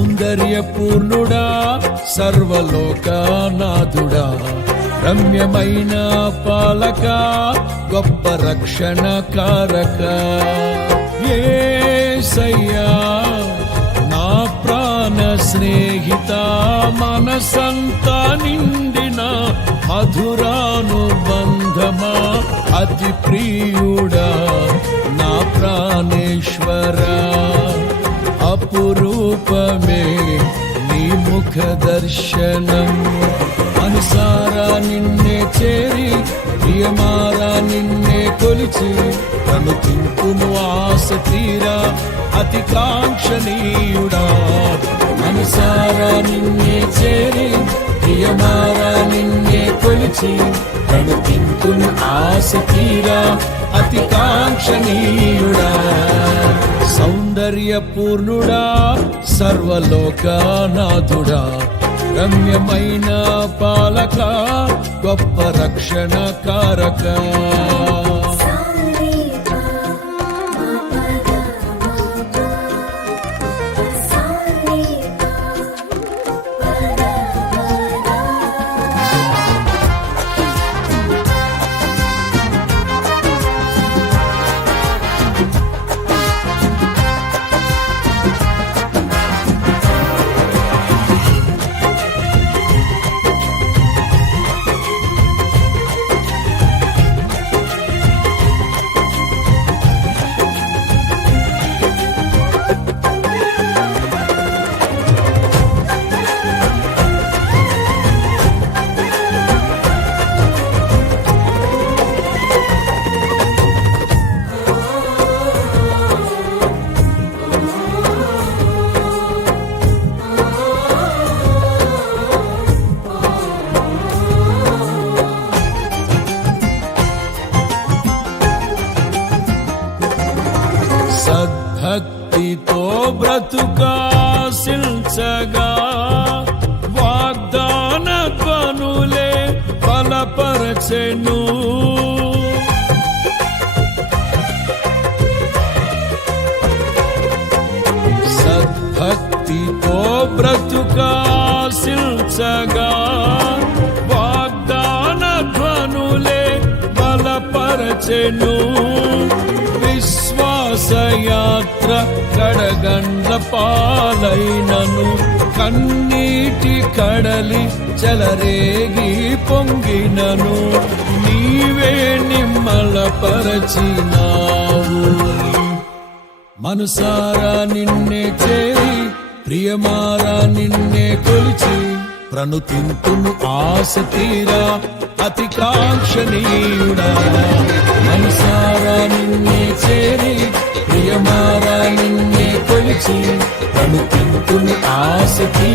సౌందర్యపూర్ణుడా సర్వలోకనాథుడా రమ్యమైన పాలక గొప్ప రక్షణ కారక యేసయ్యా నా ప్రాణ స్నేహిత మనసంతా నిండిన మధురానుబంధమా అతి ప్రియుడా నా ప్రాణేశ్వరా అపురూపమే నీ ముఖ దర్శనం అనుసారా నిన్నే చేరి ప్రియమారా నిన్నే కొలిచి తను తింపును ఆశ తీరా అతి కాంక్షణీయుడా అనుసారా నిన్నే చేరి ప్రియమారా నిన్నే కొలిచి తను తింపును ఆశ తీరా అతి కాంక్షణీయుడా సౌందర్యపూర్ణుడా సర్వలోకనాథుడా రమ్యమైన పాలక గొప్ప రక్షణ కారక సద్భక్తితో బ్రతుకాశించగా వాగ్దాన ధ్వనులే బలపరచెను సద్భక్తితో బ్రతుకాశించగా వాగ్దాన ధ్వనులే బలపరచెను విశ్వాసయాత్ర కడగండ్ల పాలైనను కన్నీటి కడలి చెలరేగి పొంగినను నీవే నిమ్మలపరచినావు మనసారా నిన్నే చేరి ప్రియమారా నిన్నే కొలిచి ప్రణుతింతును ఆశ తీరా అతి కాంక్షణీయుడా మనసారా నిన్నే చేరి ప్రియమారా నిన్నే కొలిచి ప్రణుతింతును ఆశ తీరా